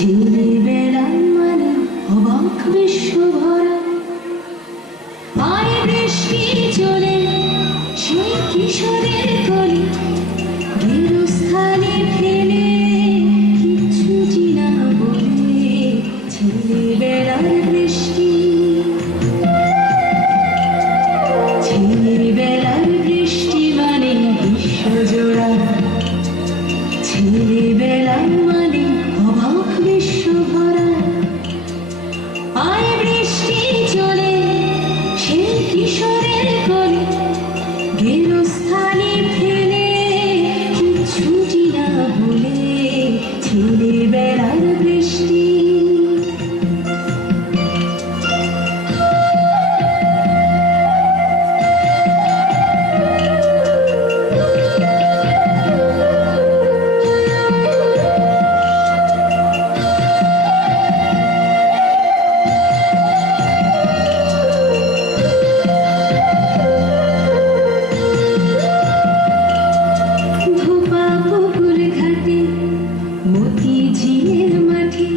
ছেলেবেলা মানে অবাক বিশ্বভরা, পায়ে বৃষ্টি চলে সেই কিশোরের কোলে, গেরস্থানে ফেলে কিছু চিনা বলে। ছেলেবেলার বৃষ্টি, ছেলেবেলার বৃষ্টি মানে বিশ্বজোড়া, ছেলেবেলা মানে অবাক বিশ্বভরা, পায়ে বৃষ্টি চলে সেই কিশোরের কোলে, গেরস্থানে ফেলে কিছু চিনা বলে। ছেলেবেলার বৃষ্টি। মতিঝিলের মাঠে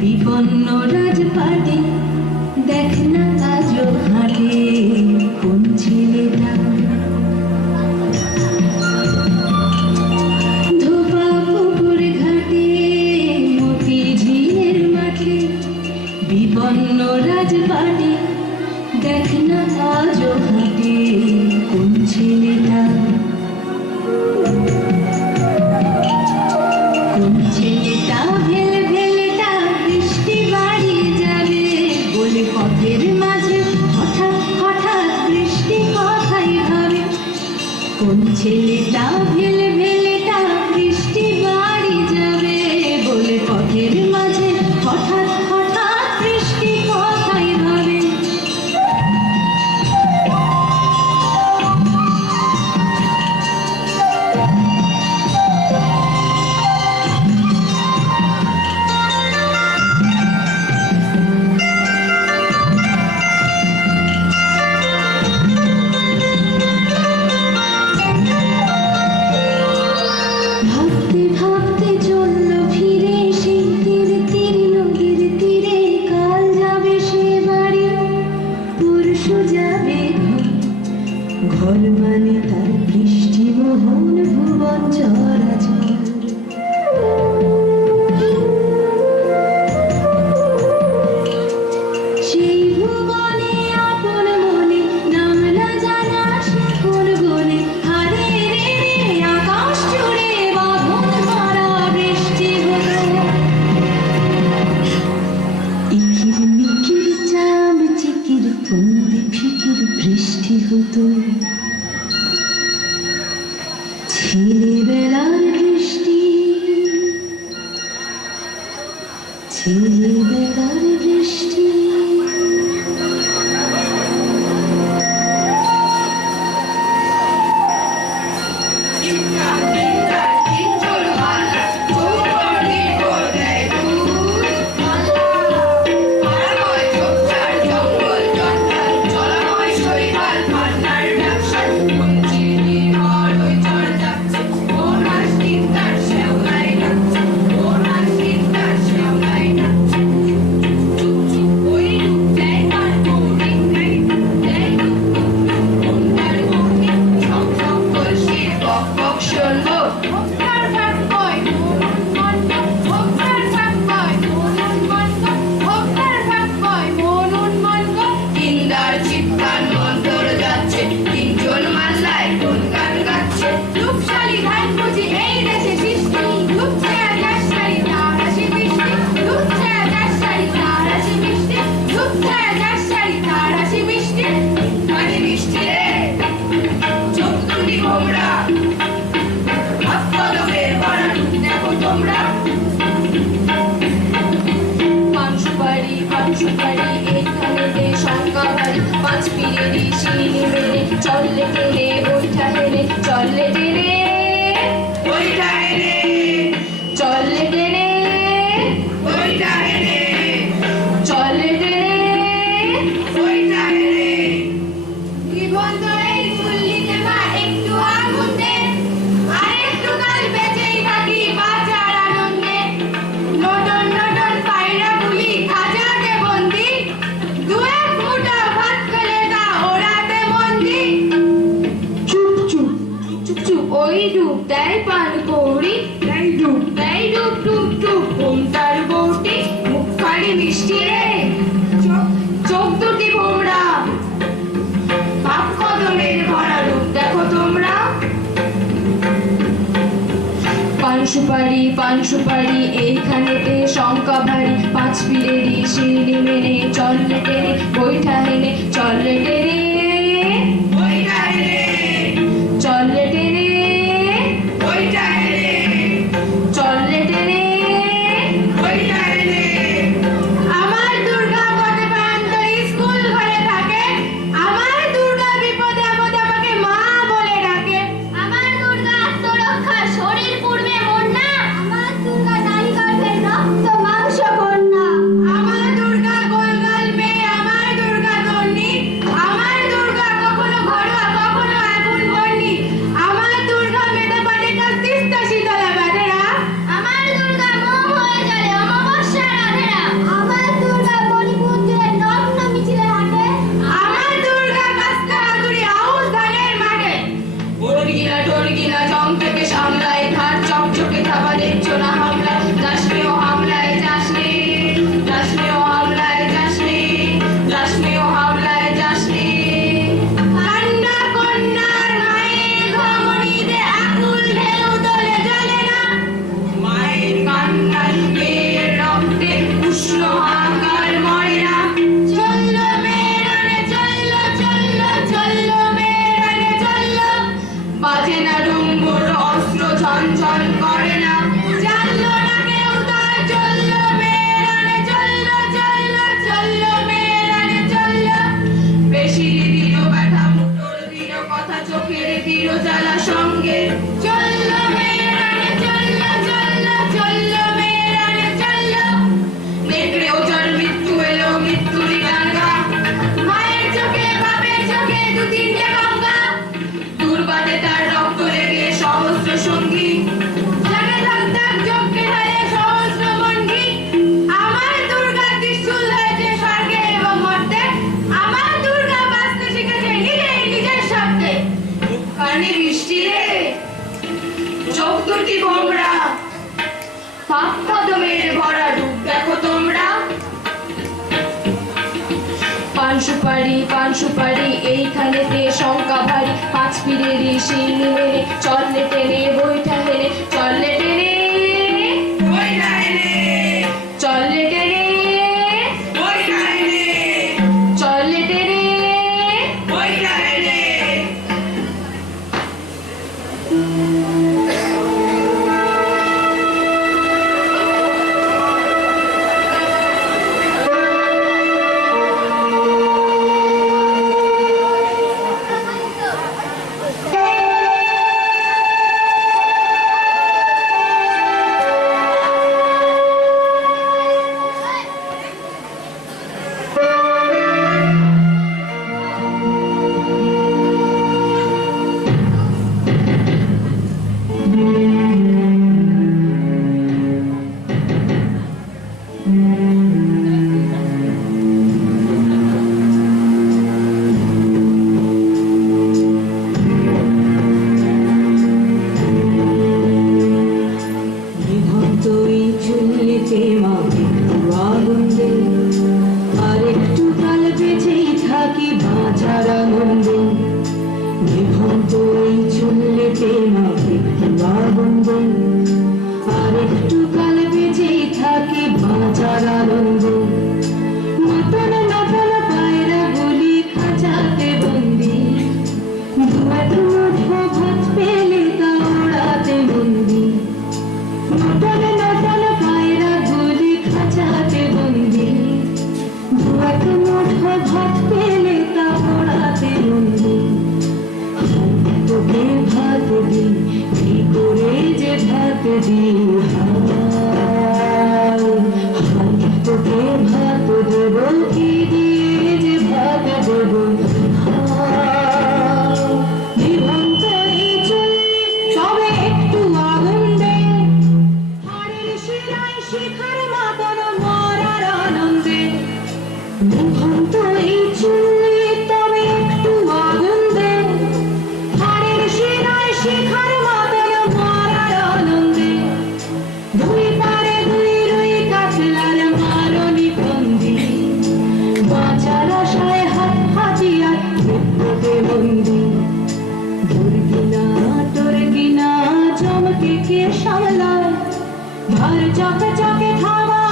বিপন্ন রাজপাটে, দেখ না আজও হাটে কোন ছেলেটা। ধোপা পুকুর ঘাটে মতিঝিলের মাঠে বিপন্ন রাজপাটে, দেখ না আজও হাটে কোন ছেলেটা। ছেলেটা ভেল ভেলেটা বৃষ্টি বাড়ি যাবে বলে, পথের মাঝে হঠাৎ হঠাৎ বৃষ্টি কথাই ভাবে। কোন ছেলেটা ভেল ভেলেটা বৃষ্টি বাড়ি যাবে বলে, পথের মাঝে হঠাৎ হঠাৎ বৃষ্টি কথাই ভাবে। ভাবতে ভাবতে চলল ফিরে সেই তীরে তীরে নদীর তীরে, কাল যাবে সে বাড়ি পরশু যাবে ঘর। ঘর মানে তার বৃষ্টি মোহন ভুবন চরাচর। সেই ভুবনে আপন মনে নাম না জানা সে কোন বনে, হারে রে আকাশ জুড়ে বাঁধন ভরা বৃষ্টি হলো। ইকির মিকির চাম চিকির ফন্দি ফিকির বৃষ্টি হতো। ছেলেবেলার বৃষ্টি, ছেলেবেলার বৃষ্টি। ওই সুপারি পান সুপারি এইখানেতে শঙ্কা ভারী, পাঁচ পীরেরই শিরনি মেনে চললে টেনে, বৈঠা হেনে চললে টেনে, চললে টেনে, চললে টেনে। আমার দুর্গা পথে প্রান্তরে স্কুল ঘরে থাকে, আমার দুর্গা বিপদে আপদে আমাকে মা বলে ডাকে। আমার দুর্গা আত্মরক্ষা শরীর পূর্বে মন্না, আমার দুর্গা নারী গর্ভের রক্ত মাংস কন্যা, আমার দুর্গা গোলগাল মেয়ে, আমার দুর্গা তন্নি, আমার দুর্গা কখনো ঘরোয়া কখনো আগুন বন্নি, আমার দুর্গা মেধা পাটিকা তিস্তা শীতলা বাঁধেরা, আমার দুর্গা মোহ হয়ে জলে অমাবস্যা রাধেরা, আমার দুর্গা মণিপুত্রের নগ্ন মিছিলে হাঁটে, আমার দুর্গা কাস্তা হাতুড়ি আউশ ধানের মাঠে। মুরগিনা টর্গিনা জম থেকে সামলায়, ধার চকচকে থাবা দেখছো না হামলায়, যাসনে ও হামলায় যাসনে, যাসনে ও হামলায় যাসনে, যাসনে ও হামলায় যাসনে। কান্না কন্যার মায়ের ধমনীতে আকুল ঢেউ তোলে জ্বলে না, মায়ের কান্নার মেয়ের রক্তে উষ্ণ হাহাকার মরে না। চললো মেয়েরানে চললো, চললো চললো মেয়েরানে চললো, বাজে না ডুম্বুর অস্ত্র ঝনঝন করে না, জানলো না কেউ তার চললো মেয়েরানে চললো, চললো চললো মেয়েরানে চললো। বেশি দিল ব্যথা মুটোর দিল কথা চোখের দিল জ্বালা সঙ্গে, চললো মেয়েরানে চললো, চললো চললো মেয়েরানে চললো। নেকড়ে ওজন মৃত্যু এলো মৃত্যুরই গান গা, মায়ের চোখে বাপের চোখে দু তিনটে গঙ্গা, দুর্বাদে তার রক্ত লেগে সহস্র সঙ্গী, জাগে থাক থাক যজ্ঞে ঢালে সহস্র বন্ধি। আমার দুর্গা ত্রিশূল হয়েছে স্বর্গে এবং মর্তে, আমার দুর্গা বাঁচতে শিখেছে নিজেই নিজের শব্দে। মুখখানি বৃষ্টি রে, চোখ দুটি ভোমরা, পাপ কদমের ভরা রূপ দেখো তোমরা। পান সুপারি এইখানেতে শঙ্কা ভারী, পাঁচ পীরেরই শিরনি মেনে চললে টেনে, বৈঠা হেনে চললে টেনে, চললে টেনে, চললে টেনে। আরেকটু কাল বেঁচে থাকি বাঁচার আনন্দ, নতুন নতুন পায়রা গুলি খাঁচাতে বন্দি, দুয়ার মুঠো ভাত পেলে তা ওড়াতে বন্দি, নতুন নতুন পায়রা গুলি খাঁচাতে বন্দি, দুয়ার মুঠো ভাত পেলে তা ওড়াতে বন্দি। তোকে ভাত দি কি করে যে ভাত দি, তোকে ভাত দেব কি দিয়ে যে ভাত দেব। জীবন্ত এই চুল্লি সবে একটু আগুন দে, হাড়ের শিরায় শিখার মতন মরার আনন্দে। জীবন্ত এই চুল্লি তবে একটু আগুন দে, হাড়ের শিরায় শিখার মতন মরার আনন্দে। দুই পারে দুই রুই কাছলার মারণি বন্দি, বাঁচার আশায় হাত হাতিয়ার মৃত্যুতে বন্দি। দুর্গিনা টর্গিনা জমকে কে সামলায়, চকচকে থাবা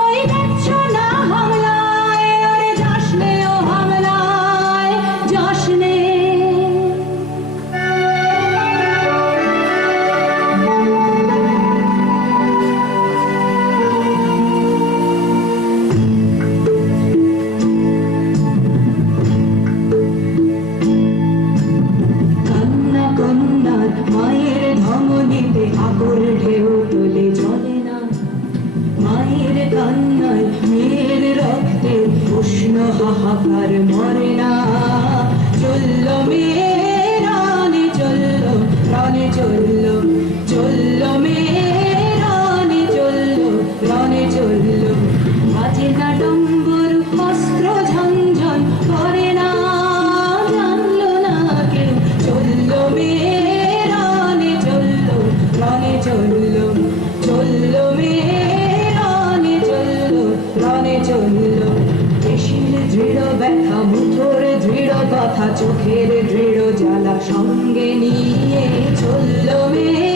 ওই দেখছো না হামলায় আরে জশ্নে ও হামলায় জশ্নে কান্না কন্যার মায়ের ধমনীতে আকুল ঢেউ তোলে চলে না মায়ের কান্নায় মেয়ের রক্তে উষ্ণ হাহাকার মরে না চলল মেয়ে রানে চলল রানে চলল চলল মেয়ে রানে চলল রানে চলল বাজে না ডম্বর অস্ত্র ঝনঝন করে না জানলো না কেউ চলল মেয়ে রানে চলল রানে চলল চলল মেয়ে রানে চলল রানে চলল পেশির দৃঢ় ব্যথা মুঠোর দৃঢ় কথা চোখের দৃঢ় জ্বালা সঙ্গে নিয়ে চলল মেয়ে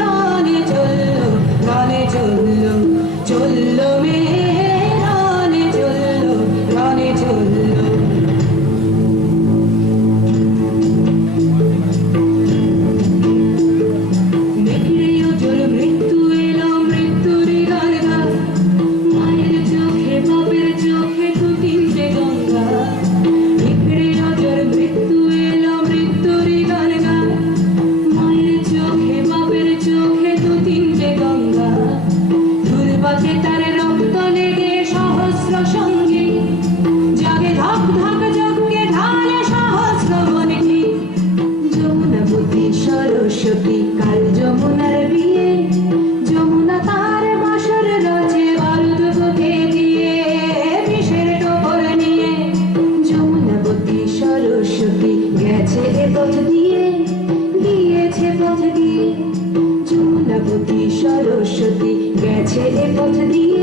রানে চলল রানে চলল চলল মেয়ে রানে চলল রানে চলল মেঘের জল মৃত্যু এলো মৃত্যুর গান গান মায়ের চোখে বাপের চোখে দু তিনটে গঙ্গা মেঘের জল মৃত্যু এলো মৃত্যুর গান গান মায়ের চোখে বাপের চোখে দু তিনটে গঙ্গা দুর্বাকে তার রক্ত লেগে সহস্র সঙ্গী জাগে ধক ধক যজ্ঞে ঢালে সহস্র বনেটি যমুনাবতী সরস্বতী কাল যমুনার বিয়ে যমুনা তার বাসর রচে বারুদ বুকে দিয়ে বিষের টোপর নিয়ে যমুনাবতী সরস্বতী গেছে এ পথ দিয়ে গিয়েছে পথ দিয়ে যমুনাবতী সরস্বতী গেছে এ পথ দিয়ে